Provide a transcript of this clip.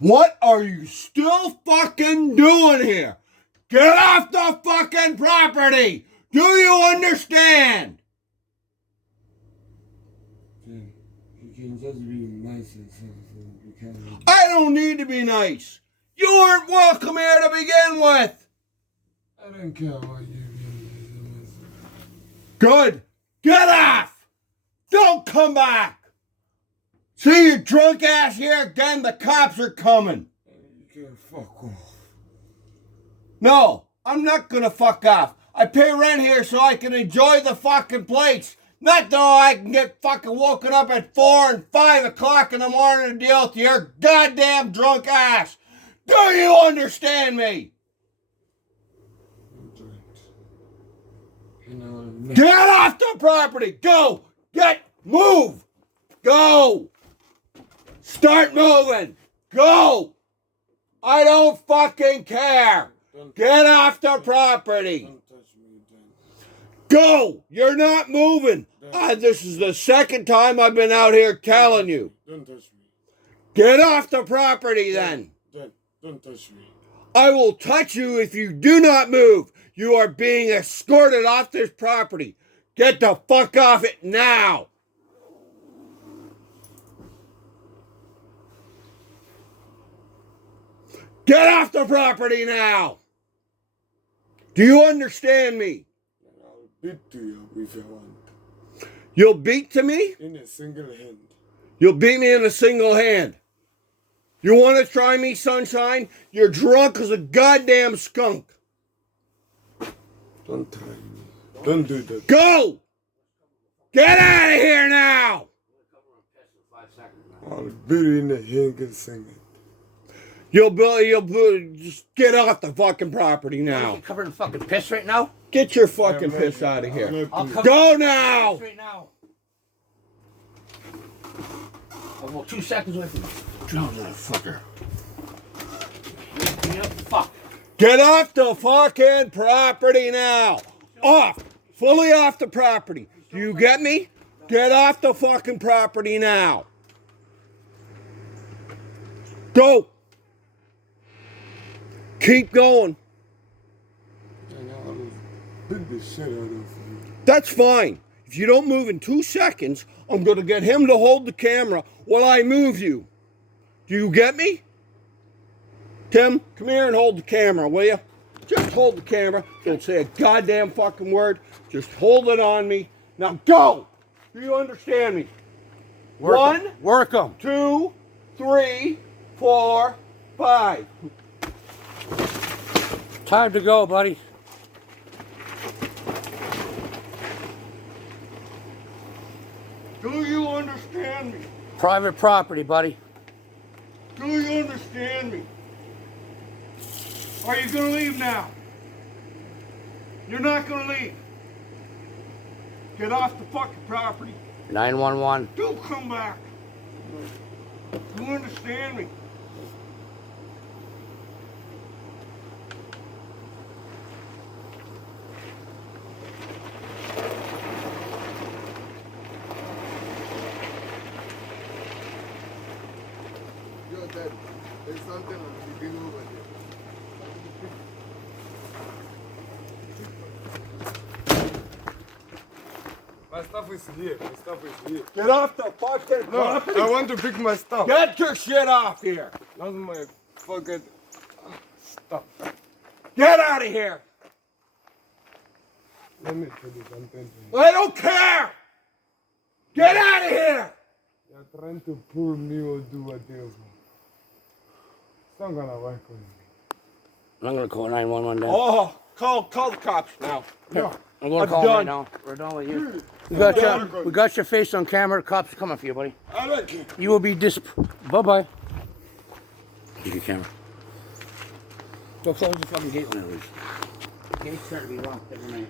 What are you still fucking doing here? Get off the fucking property! Do you understand? You can just be nice and something. You can't. I don't need to be nice. You weren't welcome here to begin with. I don't care what you mean. Good. Get off! Don't come back! See your drunk ass here again, the cops are coming. You can fuck off. No, I'm not gonna fuck off. I pay rent here so I can enjoy the fucking place. Not though I can get fucking woken up at 4 and 5 o'clock in the morning to deal with your goddamn drunk ass. Do you understand me? Get off the property! Go! Move! Go! Start moving! Go! I don't fucking care! Get off the property! Don't touch me, Dan. Go! You're not moving! This is the second time I've been out here telling you. Don't touch me. Get off the property then! Dan, don't touch me. I will touch you if you do not move! You are being escorted off this property! Get the fuck off it now! Get off the property now! Do you understand me? I'll beat to you if you want. You'll beat to me? In a single hand. You'll beat me in a single hand. You want to try me, sunshine? You're drunk as a goddamn skunk. Don't try me. Don't do that. Go! Get out of here now! I'll beat you in the single second. You'll just get off the fucking property now. You covered in fucking piss right now? Get your fucking piss out of here. I'll cover Go in now! piss right now. I'm about 2 seconds away from you. Oh, motherfucker. You know, fuck. Get off the fucking property now! Off! Fully off the property. Do you get me? Get off the fucking property now. Go! Keep going. And I'll beat the shit out of you. That's fine. If you don't move in 2 seconds, I'm going to get him to hold the camera while I move you. Do you get me? Tim, come here and hold the camera, will you? Just hold the camera. Don't say a goddamn fucking word. Just hold it on me. Now go! Do you understand me? One, Work 'em. 2, 3, 4, 5. Time to go, buddy. Do you understand me? Private property, buddy. Do you understand me? Are you going to leave now? You're not going to leave. Get off the fucking property. 911. Do come back. Do you understand me? Yo, Dad, there's something I'm keeping over here. My stuff is here. My stuff is here. Get off the fucking No, property. I want to pick my stuff. Get your shit off here. Not my fucking stuff. Get out of here. Let me tell you something. I don't care. Get out of here. You're trying to pull me or do whatever. It's not gonna work with me. I'm gonna call 911 then. Oh, call the cops now. No. I'm gonna I'm call 'em done. right now. We're done with you. done. We got your face on camera. Cops are coming for you, buddy. I don't care. You will be Bye-bye. Keep your camera. Go close the fucking gate when it leaves. Gate's starting to be locked every night.